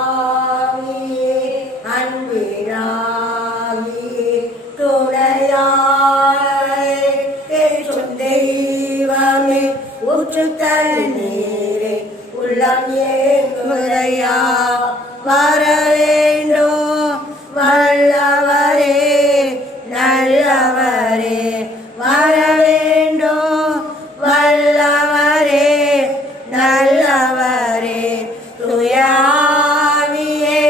தூயாவியே அன்பினாவியே துணையாளரே பேசும் தெய்வமே ஊற்று தண்ணீரே உள்ளம் ஏங்குதையா வர வேண்டும் வல்லவரே நல்லவரே வர வேண்டும் வல்லவரே நல்லவரே துயாவியே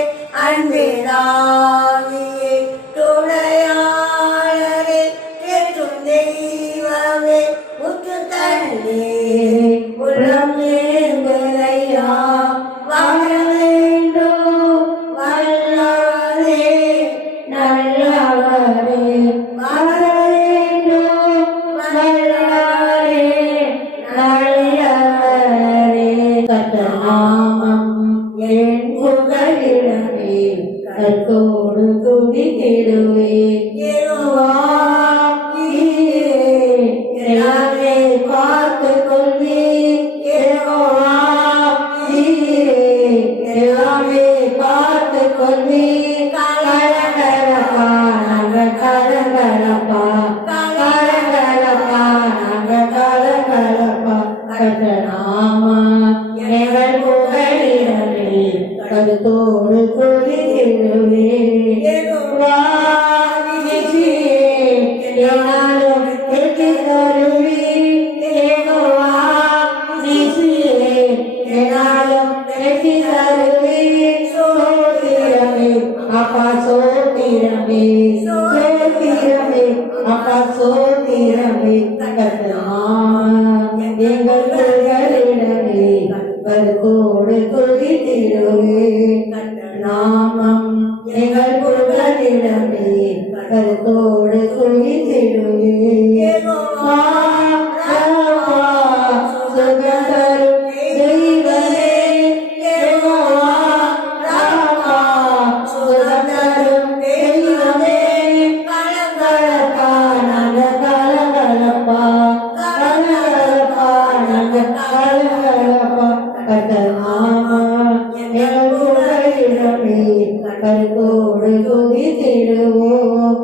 அன்பினாவியே துணையாளரே கேட்கும் தெய்வமே ஊற்று தண்ணீரே உள்ளம் ஏங்குதையா வர வேண்டும் வல்லவரே நல்லவரே வர வேண்டும் வல்லவரே நல்லவரே கர்த்தநாமம் என் புகழிடமே கர்த்தரோடு துதித்திடுவேன் எல்லாமே பார்த்து கொள்வேன் எல்லாமே பார்த்து கொள்வேன் கலகலப்பா நாங்கள் கலகலப்பா கலகலப்பா நாங்கள் கலகலப்பா கர்த்தநாம எங்கள் புகழிடமே கருத்தோடு துதித்திடுவேன் என்னாலும் வெற்றி தருவேன் என்னாலும் வெற்றி தருவேன் சோத்திரமே அப்பா சோத்திரமே சோத்திரமே அப்பா சோத்திரமே கர்த்தநாம எங்கள் புகழிடமே கருத்தோடு துதித்திடுவேன் நாமம் எங்கள் புகழிடமே கருத்தோடு துதித்திடுவேன் சுகந்தரும் தெய்வமே சுகந்தரும் தெய்வமே கலகலப்பா நாங்கள் கலகலப்பா கலகலப்பா நாங்கள் கலகலப்பா கர்த்தநாம எங்கள் புகழிடமே கருத்தோடு துதித்திடுவோம்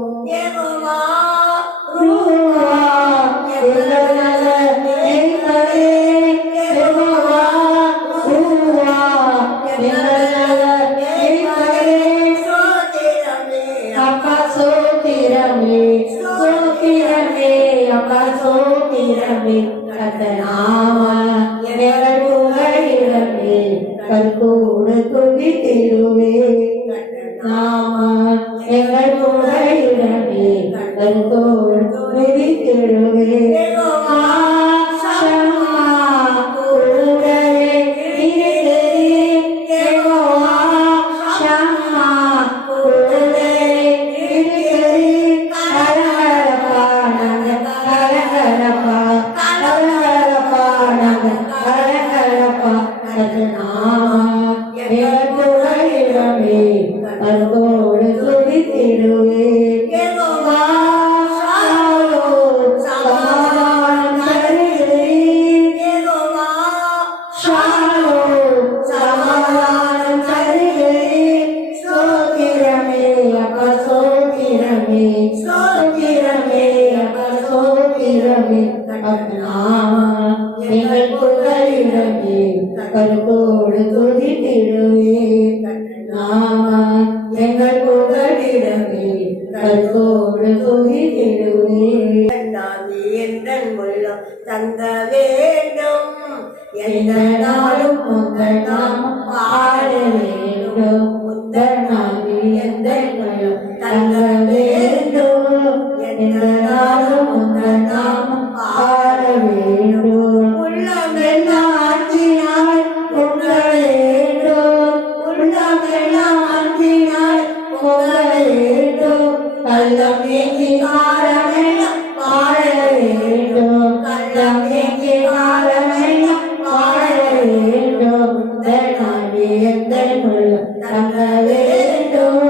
கருத்தோடு துதித்திடுவேன் நாம எங்கள் புகழிடமே கருத்தோடு துதித்திடுவேன் கருத்தோடு துதித்திடுவேன் எங்கள் புகழிடமே கருத்தோடு துதித்திடுவேன் நாம எங்கள் புகழிடமே கருத்தோடு துதித்திடுவேன் எந்தன் உள்ளம் தங்க வேண்டும் எந்த நாளும் உங்கள் நாமம் பாட வேண்டும் உந்தன் நாவி எந்த உள்ளம் தங்க வேண்டும் எந்த நாளும் உங்கள் நாமம் பாட வேண்டும் உள்ளமெல்லாம் ஆற்றினாய் உங்களேண்டும் உள்ளமெல்லாம் ஆற்றினாய் உங்களேண்டும் கள்ளம் ஏற்றி காலமெல்லாம் பாட வேண்டும் கள்ளம் ஏற்றி காலமெல்லாம் பாட வேண்டும் நாவி எந்த உள்ளம் தங்க வேண்டும்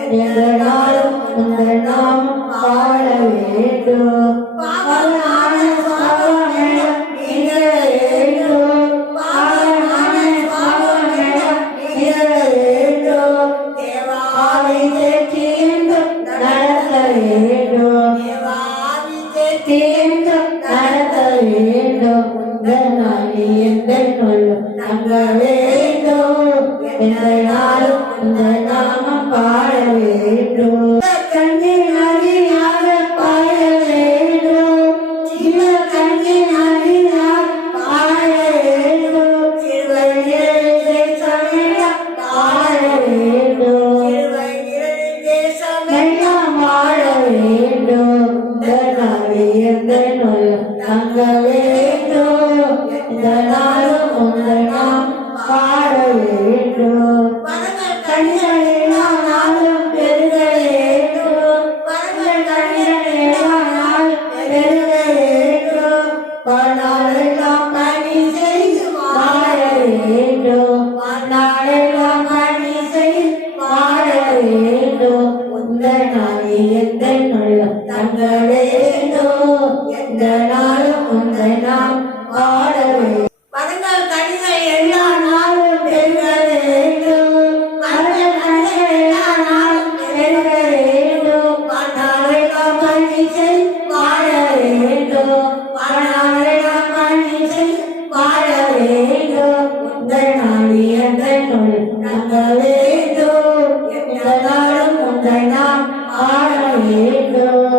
எந்த நாளும் உங்கள் நாமம் பாட வேண்டும் பாவமான வேண்டும் எந்த நாளும் இந்த நாமம் பாட வேண்டும் கண்ணின் அடியாக பாட வேண்டும் சிவ கண்ணின் அடியாக பாட வேண்டும் சிறுவழியே சமையல் பாட வேண்டும் எல்லாம் வாழ வேண்டும் எந்த நோயும் தங்க வேண்டும் இந்த நாளும் உங்கள் நாம் பாட வேண்டும் கண்களெல்லாம் நாளும் பெருக வேண்டும் கண்களெல்லாம் நாளும் பெருக வேண்டும் நாளெல்லாம் பணி செய்து வாழ வேண்டும் நாளெல்லாம் பணி செய்து வாழ வேண்டும் இந்த நாளை எந்த நோயும் தங்க வேண்டும் எந்த நாளும் உங்களை நாம் பாட வேண்டும் மரங்கள் கனிகள் எல்லா நாளும் பெருக வேண்டும் மரங்கள் கனிகள் எல்லா நாளும் பெருக வேண்டும் நாளெல்லாம் பணி செய்து வாழ வேண்டும் நாளெல்லாம் பணி செய்து வாழ வேண்டும் இந்த நாளை எந்த நோயும் தங்க வேண்டும் எந்த நாளும் உங்களை நாம் பாட வேண்டும்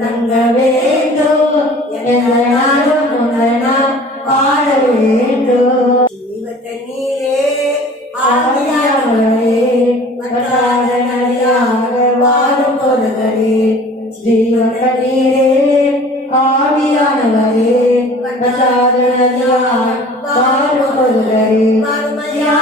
தங்க வேண்டும் எந்த நாளும் உங்களை நாம் பாட வேண்டும் ஜீவத்தண்ணீரே ஆவியானவரே வற்றாத நதியாக வாழும் பொருள்களே ஜீவத்தண்ணீரே ஆவியானவரே வற்றாத நதியாக வாழும் பொருள்களே மகிழ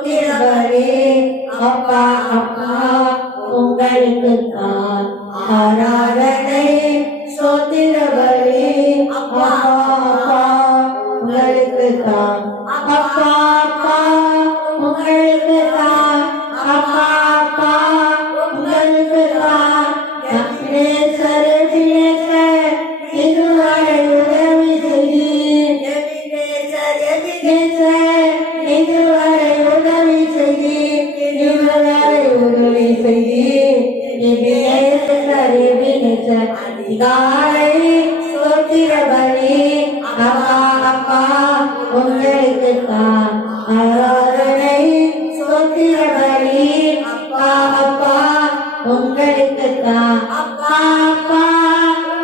சோத்திரபலி அப்பா அப்பா உங்களுக்கு தான் ஆராதனை சோத்திரபலி அப்பா அப்பா உங்களுக்கு தான் அப்பா அப்பா உங்களுக்கு தான் அப்பா அப்பா உங்களுக்கு தான் விக்னேஸ்வர் விக்னேஸ்வர் இதுவரை உதவி செய்தி விக்னேஸ்வர் இதுவரை உதவி செய்தி இதுவரை உதவி செய்தி விக்னேஸ்வர் விக்னேஸ்வர் அதிகாலை சோத்திரபலி அப்பா அப்பா உங்களுக்கு தான் ஆராதனை சோத்திரபலி அப்பா அப்பா உங்களுக்கு தான் அப்பா அப்பா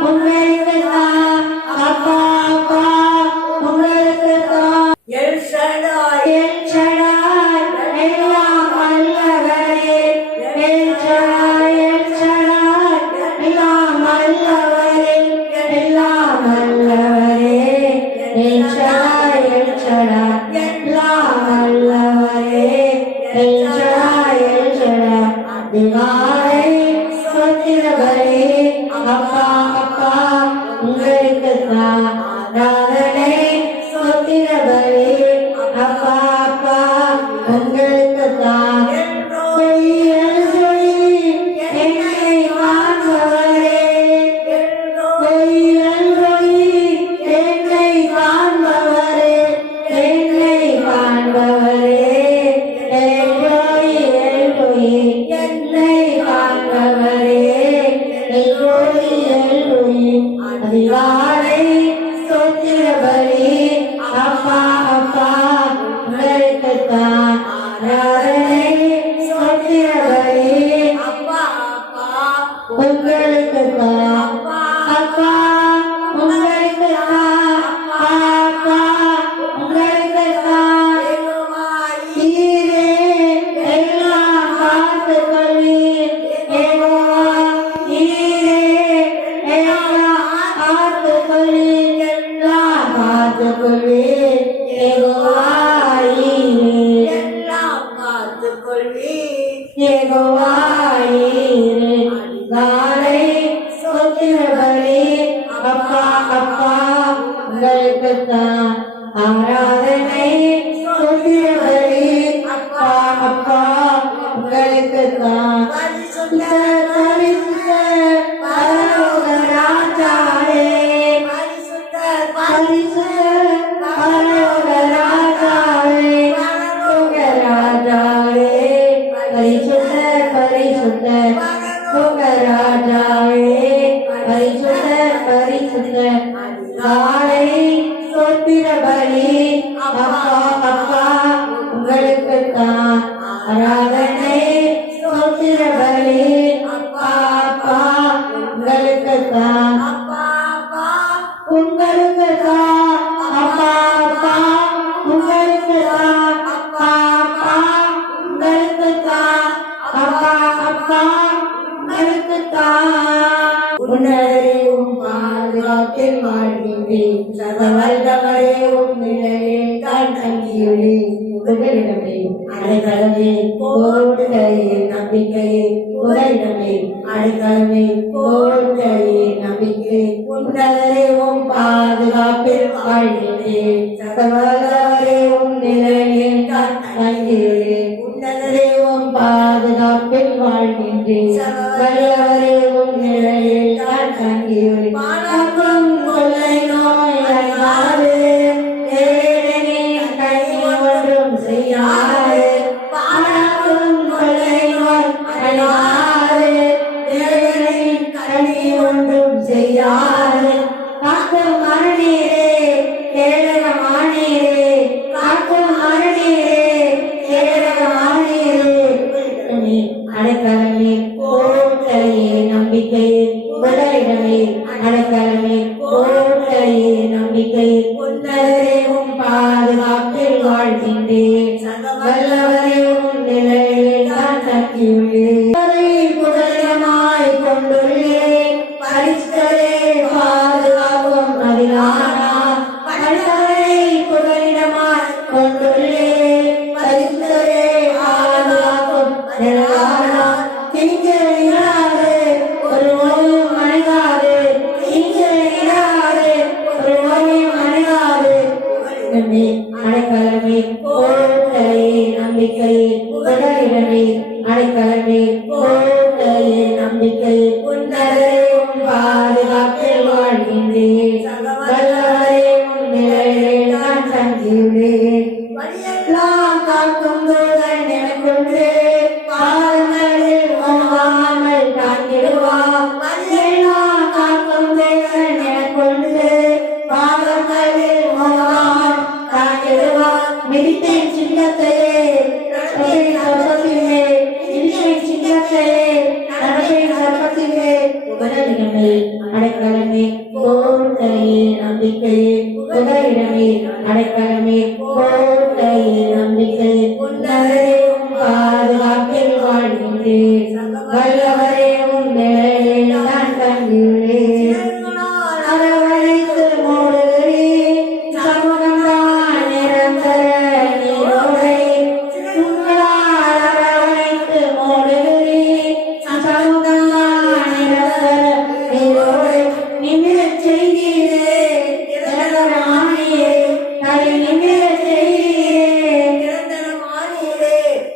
உங்களுக்கு தான் அப்பா அப்பா உங்களுக்கு தான் எல் ஷடாய் எல்லாம் வல்லவரே எல் ஷடாய் எல்லாம் வல்லவரே எல்லாம் வல்லவரே எல் ஷடாய் எல்லாம் வல்லவரே எல் ஷடாய் அதிகாலை சோத்திரபலி அப்பா அப்பா உங்களுக்கு தான் ஆராதனை சோத்திரபலி அப்பா அப்பா உங்களுக்கு தான் என்னை காண்பவரே என்னை காண்பவரே என்னை காண்பவரே என்னை காண்பவரே அதிகாலை சோத்திரபலி அப்பா அப்பா உங்களுக்கு தான் ஆராதனை சோத்திரபலி அப்பா அப்பா உங்களுக்கு தான் அப்பா உங்களுக்கு தான் அப்பா உங்களுக்கு தான் ஈரே எல்லாம் பார்த்துக்கொள்ளி அப்பா அப்பா உங்களுக்கு தான் ஆராதனை சோத்திரபலி அப்பா அப்பா உங்களுக்கு தான் பரிசுத்த பரலோகராஜாவே பரிசுத்த பரலோகராஜாவே ராஜாவே பரிசுத்த ராஜாவே பரிசுத்த காலை சோத்திரபலி அப்பா அப்பா உங்களுக்கு தான் ஆராதனை சோத்திரபலி அப்பா அப்பா உங்களுக்கு தான் உங்களுக்கு தான் அப்பா அப்பா உங்களுக்கு தான் அப்பா அப்பா உங்களுக்கு தான் அப்பா அப்பா உங்களுக்கு தான் உன்னதரே பாதுகாப்பில் வாழ்கின்றேன் சர்வ வல்லவரே நிலையே தான் தங்கியுள்ளே உங்களிடமே அடைக்கலமே கோட்டையே நம்பிக்கையே உங்களிடமே அடைக்கலமே கோட்டையே நம்பிக்கை உன்னதரே பாதுகாப்பில் வாழ்கின்றேன் சர்வ வல்லவரே நிலையே தான் தங்கியுள்ளே உன்னதரே பாதுகாப்பில் வாழ்கின்றேன் வல்லவரே நிலையே தான் தங்கியுள்ளே பாலக்கும் கொள்ளை நோய் ஒன்றும் செய்யாது பாலக்கும் கொள்ளை நோய் கனி ஒன்றும் செய்யாது காக்கும் மரணீரே கேளகமானீரே காக்கும் மரணீரே கேளகமானீரே அடைக்கலமே கோட்டையே நம்பிக்கையே உங்களிடமே அடைக்கலமே கோட்டையே நம்பிக்கையே உன்னதரே பாதுகாப்பில் வாழ்கின்றேன் வல்லவரே நிலையே நான் தங்கியுள்ளேன் புதயமாய் கொண்டுள்ளேன் பரிசுத்தரே பாதுகாக்கும் அதிகாரா பரிசுத்தரே புதரிடமாய் கொண்டுள்ளேன் பரிசுத்தரே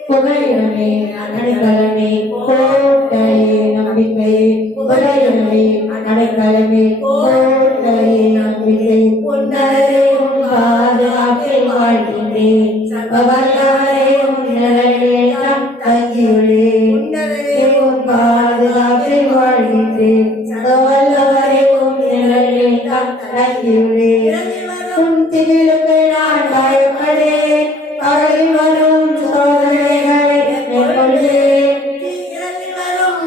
புகழிடமே அடைக்கலமே கோட்டையே நம்பிக்கையே புகழிடமே அடைக்கலமே கோட்டையே நம்பிக்கை உன்னதரே உன் பாதுகாப்பில் வாழ்கின்றேன் வல்லவரே உன் நிழலில் நான் தங்கியுள்ளேன் உன்னதரே உன் பாதுகாப்பில் வாழ்கின்றேன் வல்லவரே உன் நிழலில் நான் தங்கியுள்ளேன் உன் திகிலுக்கு நான் பயப்படேன் கடலில் வரும் சோதனைகளை மேற்கொள்வேன்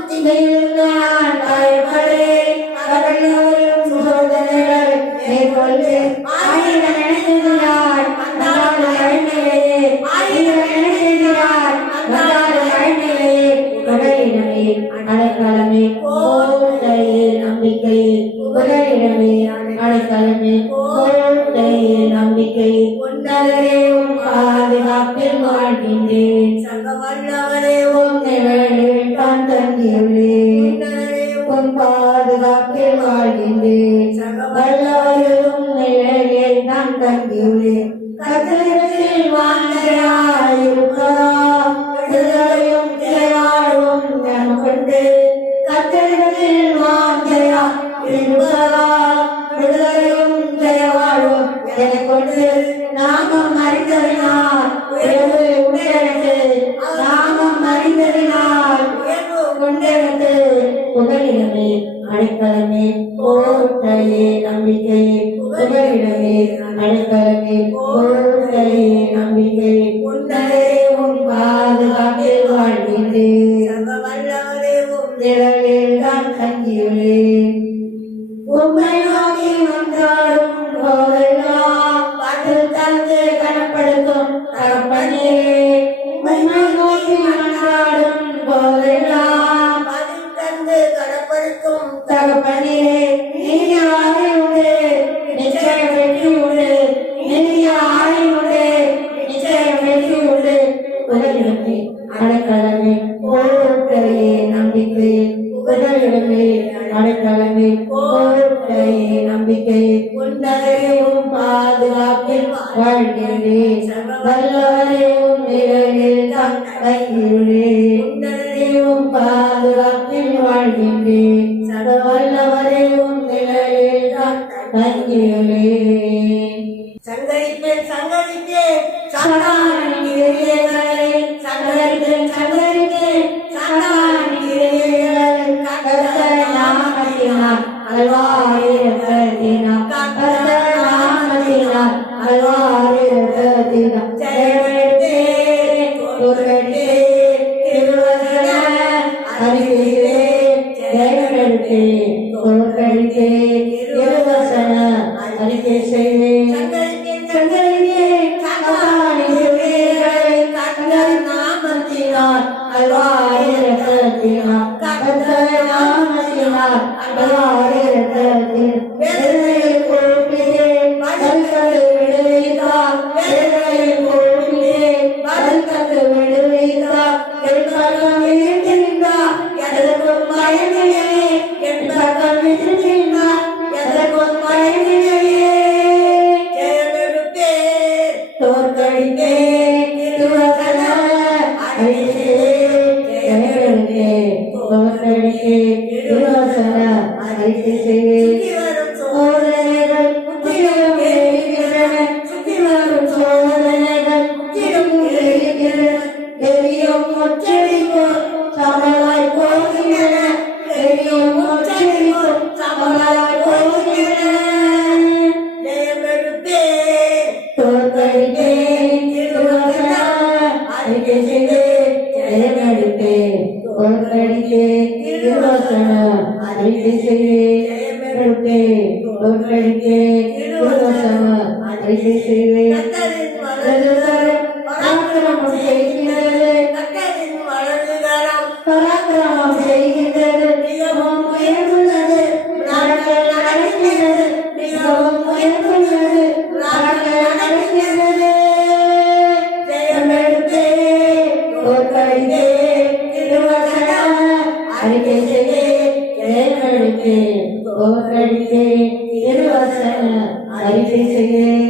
திகிலுக்கு நான் பயப்படேன் கடலில் வரும் சோதனைகளை மேற்கொள்வேன் ஆயிரம் நினைக்கிறார் அன்றாட வாழ்நிலையே ஆயிரம் நினைக்கிறார் அன்றாட வாழ்நிலையே கடலிடமே அடைக்கலமே கோட்டையே நம்பிக்கையே புகழிடமே அடைக்கலமே கோட்டையே நம்பிக்கையே உன்னதரே உன் பாதுகாப்பில் வாழ்கின்றேன் வல்லவரே உன் நிழலில் தான் தங்கியுள்ளேன் உன் பாதுகாப்பில் வாழ்கின்றேன் வல்லவரே உன் நிழலில் தான் தங்கியுள்ளேன் கர்த்தரிடத்தில் வாஞ்சையாயிருப்பதால் விடுதலையும் வாழ்வும் நமக்குண்டு கர்த்தரிடத்தில் வாஞ்சையாயிருப்பதால் விடுதலையும் வாழ்வும் எனக்கொண்டு நாமம் அறிந்ததினால் உயர்வு உண்டெனக்கு நாமம் அறிந்ததினால் உயர்வு உண்டெனக்கு புகழிடமே அடைக்கலமே கோட்டையே நம்பிக்கையே புகழிடமே அடைக்கலமே கோட்டையே நம்பிக்கையே உன்னதே உன் பாதுகாப்பில் வாழ்கின்றேன் வல்லவரே உன் நிழலில் தான் தங்கியுள்ளேன் உம்மை நோக்கி வந்தாலும் போதெல்லாம் பதில் தந்து கனப்படுத்தும் தகப்பனே உம்மை நோக்கி வந்தாலும் போதெல்லாம் பதில் தந்து கனப்படுத்தும் தகப்பனே நீங்க ஆணை உண்டு நிச்சயம் வெற்றி உண்டு நீங்க ஆணை உண்டு நிச்சயம் வெற்றி உண்டு உலகிடமே அடைக்கலமே கோட்டையே நம்பிக்கையே புகழிடமே அடைக்கலமே கோட்டையே நம்பிக்கையே உன்னதரையும் பாதுகாப்பில் வாழ்கின்றேன் வல்லவரையும் நிழலில் தான் தங்கியுள்ளேன் உன்னதரையும் பாதுகாப்பில் வாழ்கின்றேன் வல்லவரையும் நிழலில் தான் தங்கியுள்ளேன் சங்கரிப்பேன் சங்கரிப்பேன் சாத்தானின் கிரியைகளை சங்கரிப்பேன் சங்கரிப்பேன் சாத்தானின் கிரியைகளை கர்த்தர் நாமத்தினால் அல்வாரிடத்தினால் கர்த்தர் நாமத்தினால் அல்வாரிடத்தினால் ஜெயமெடுத்தேன் தோற்கடித்தேன் திருவசன அறிவிக்கிறேன் ஜெயமெடுத்தேன் தோற்கடித்தேன் திருவசன அறிக்கை செய்வேன் நாமத்தினால் அல்வாரிடத்தினால் கர்த்தர் நாமத்தினால் அல்வாரிடத்தினால் வேதனையில் கொடுக்கிறேன் வல்கத்து விடுவித்தார் வேதனையில் கொடுக்கிறேன் வல்கத்து விடுவித்தார் என் பக்கம் இருக்கின்றார் எதற்கும் பயமில்லை என் பக்கம் இருக்கின்றார் எதற்கும் பயமில்லையே ஜெயமெடுப்பேன் தோற்கடிப்பேன் திருவசன அறிவித்தேன் ஜெயமெடுப்பேன் தோற்கடிப்பேன் திருவசன அறிக்கை செய்வேன் சோதனைகள் முற்றிலும் எரிகின்றன சுற்றி வரும் சோதனைகள் முற்றிலும் எரிகின்றன எரியும் முச்சரிக்கும் சமலாய் போகின்றன எரியும் முச்சரிக்கும் சமலாய் போகின்றன ஜெயமெடுப்பேன் தோற்கடிப்பேன் திருவசன அறிக்கை செய்வேன் ஜெயமெடுப்பேன் தோற்கடிப்பேன் திருவசன அறிக்கை செய்வேன் ஜெயமெடுப்பேன் தோற்கடிப்பேன் திருவசன அறிக்கை செய்வேன் பராக்கிரமம் செய்கின்றது பராக்கிரமம் செய்கின்றது மிகவும் உயர்வுள்ளது நாட்கள் நடக்கிறது மிகவும் உயர்வுள்ளது நாட்கள் நடக்கிறது ஜெயமெடுப்பேன் தோற்கடிப்பேன் திருவசன அறிக்கை செய்வேன் ஜெயமெடுப்பேன் தோற்கடிப்பேன் திருவசன அறிக்கை செய்வேன்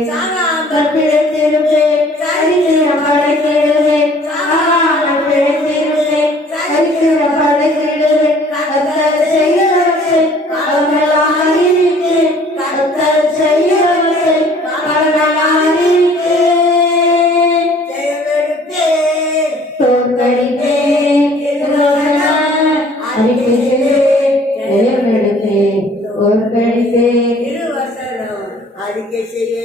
கற்பிடத்திருப்பேன் சரித்திரம் படைக்கிறேன் தோற்கடிப்பேன் திருவசன அறிக்கை செய்வேன் ஜெயம் எடுப்பேன் தோற்கடிப்பேன் திருவசனம் அறிக்கை செய்ய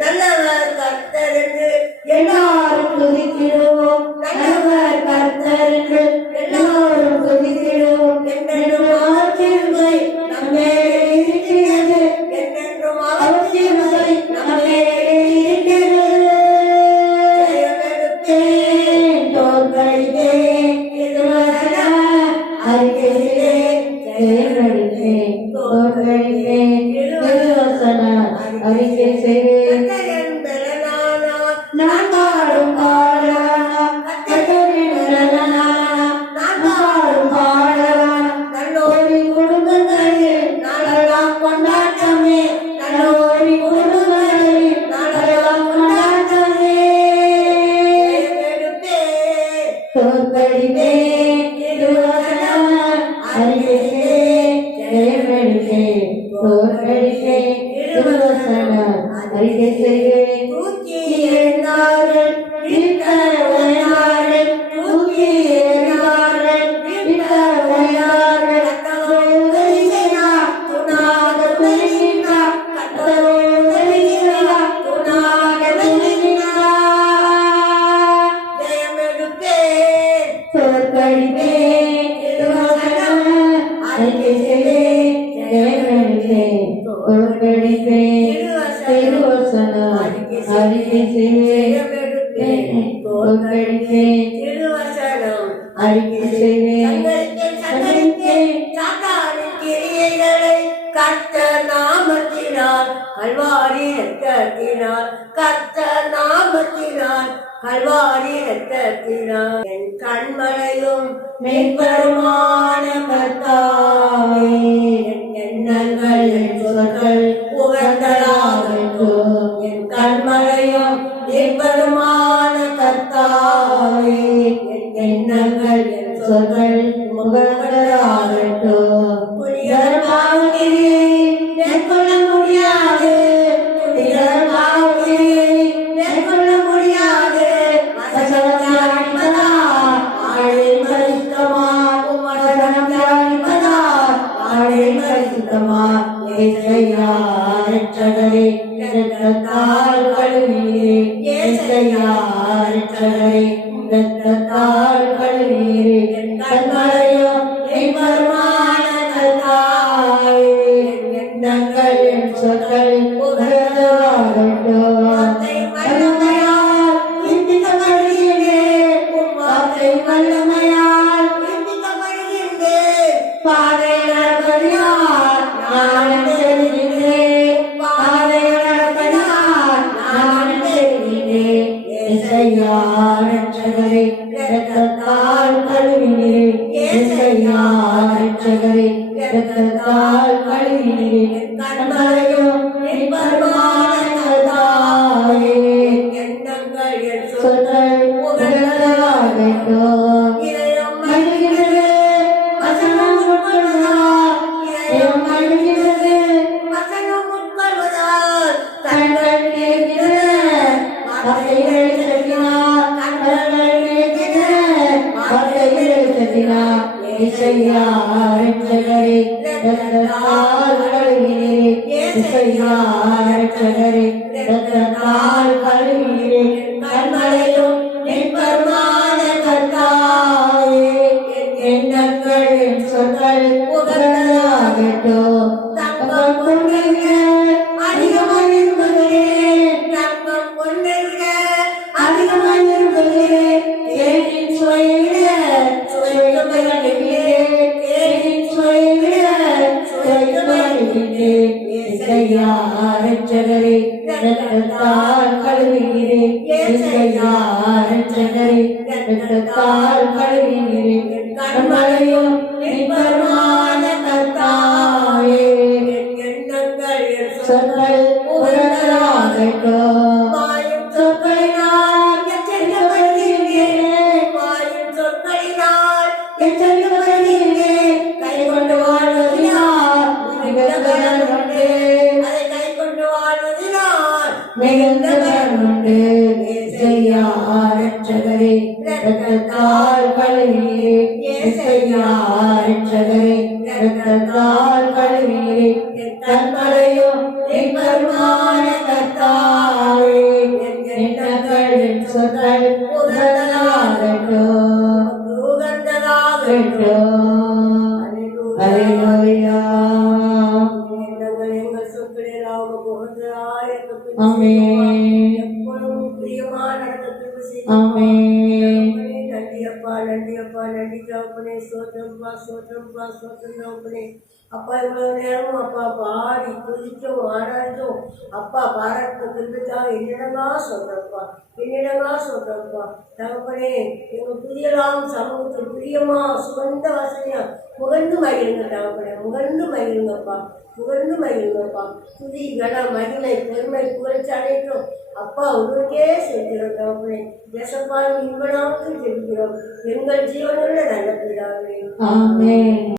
நல்லவர் கர்த்தர் என்று எல்லாரும் துதித்திடுவோம் நல்லவர் கர்த்தர் என்று எல்லாரும் துதித்திடுவோம் என்றென்றும் அவர் கிருபை நம்மேல் இருக்கிறது என்றென்றும் அவர் கிருபை நம்மேல் இருக்கிறது தோற்கடிப்பேன் திருவசன அறிக்கை செய்வேன் ஜெயம் எடுப்பேன் தோற்கடிப்பேன் திருவசன அறிக்கை செய்வேன் நான் பாடும் பாடலானா கர்த்தரின் பலனானா நான் பாடும் பாடலானா நல்லோரின் குடும்பங்களில் நாளெல்லாம் கொண்டாட்டமே நல்லோரின் குடும்பங்களில் நாளெல்லாம் கொண்டாட்டமே தோற்கடிப்பேன் திருவசன அறிக்கை செய்வேன் ஜெயம் எடுப்பேன் தோற்கடிப்பேன் திருவசன அறிக்கை செய்வேன் கர்த்தர் நாமத்தினால் கல்வாரி ரத்தத்தினால் கர்த்தர் நாமத்தினால் கல்வாரி ரத்தத்தினால் என் கண்மலையும் மேற்பெருமான கர்த்தாவே என் எண்ணங்கள் என் சொற்கள் உகந்தலாகட்டும் என் கண்மலையும் மேற்பெருமான கர்த்தாவே என் எண்ணங்கள் என் சொற்கள் உகந்தலாகட்டும் மேற்கொள்ள முடியாது மேற்கொள்ள முடியாது வசனம் தியானிப்பதா ஆழின் பரிசுத்தமா வசனம் தியானிப்பதா ஆழின் பரிசுத்தமா ஏசையா ரட்சகரே இரத்தத்தால் கழுவீரே ஏசையா ரட்சகரே இரத்தத்தால் கழுவீரே கண்மலையும் எம்பெருமான கர்த்தாவே எண்ணங்கள் என் சொற்கள் உகந்ததாகட்டும் வல்லமையால் விந்திக்கப்படுகின்றேன் வார்த்தை வல்லமையால் விந்திக்கப்படுகின்றேன் பாதை நடப்பதினால் நான் தெரிகின்றேன் பாதை நடப்பதினால் நான் தெரிகின்றேன் ஏசையா ரட்சகரே இரத்தத்தால் கழுவினீரே ஏசையா ரட்சகரே இரத்தத்தால் கழுவினீரே கண்மலையும் எம்பெருமான கர்த்தாவே எண்ணங்கள் என் சொற்கள் உகந்ததாகட்டும் இதயம் மகிழ்கிறது வசனம் உட்கொள்வதால் இதயம் மகிழ்கிறது வசனம் உட்கொள்வதால் கண்கள் கேட்கிறது வார்த்தைகள் செல்கிறார் கண்கள் கேட்கிறது வார்த்தைகள் செல்கிறார் ஏசையா ரட்சகரே இரத்தத்தால் கழுவினீரே ஏசையா ரட்சகரே இரத்தத்தால் கழுவினீரே கண்மலையும் எம்பெருமான கர்த்தாவே என் எண்ணங்கள் என் சொற்கள் உகந்ததாகட்டும் தங்கம் கொண்டு அதிகமாக விரும்புகிறேன் தங்கம் கொண்டு விட அதிகமாக விரும்புகிறேன் தேனின் சுவையை விட சுவைக்கு மகிழ்கிறேன் தேனின் சுவையை விட சுவைக்கு மகிழ்கிறேன் ஏசையா ரட்சகரே இரத்தத்தால் கழுவுகிறேன் ஏசையா ரட்சகரே இரத்தத்தால் கழுவுகிறேன் கண்மலையும் எம்பெருமான கர்த்தாவே எண்ணங்கள் என் சொற்கள் உகந்ததாகட்டும் வாயும் சொற்களினால் எச்சரிக்கப்படுகிறேன் வாயும் சொற்களினால் எச்சரிக்கப்படுகிறேன் கை கொண்டு வாழ்வதினால் மிகுந்த பலன் உண்டு அதை கை கொண்டு வாழ்வதினால் மிகுந்த பலன் உண்டு ஏசையா ரட்சகரே இரத்தத்தால் இரத்தத்தால் கழுவினீரே இயேசையா இரட்சகரே இரத்தத்தால் கழுவினீரே கண்களையும் எங்களுமான கர்த்தாவே எண்ணங்கள் என் சொற்கள் உகந்ததாகட்டும் ஹல்லேலூயா எங்கள் சொற்களே ஆமென் எப்பொழுதும் பிரியமா நடக்க ஆமென் நன்றியப்பா நன்றியப்பா நன்றி தகப்பனே சோத்திரம்ப்பா சோத்திரம்ப்பா சோத்திரம் தகப்பனே அப்பா இவ்வளவு நேரம் அப்பா பாடி துதிச்சோம் ஆராய்ச்சோம் அப்பா பாராட்டு திரும்பித்தான் என்னிடமா சொல்றப்பா என்னிடமா சொல்றப்பா தகப்பனே எங்கள் புதியலாம் சமூகத்தில் பிரியமா சுகந்த வசதியா முகந்து மகிழுங்க தகப்பனே முகந்து மகிழுங்கப்பா புகழ்ந்து மகிழ்ந்தப்பா துதி கன மகிமை பெருமை புகழ்ச்சி அனைத்தும் அப்பா உங்களுக்கே செலுத்துகிறோம் தகப்பனே தேசப்பால் இன்பனாவுக்கு ஜெபிக்கிறோம் எங்கள் ஜீவனுள்ள நல்ல பிதாவே ஆமென்.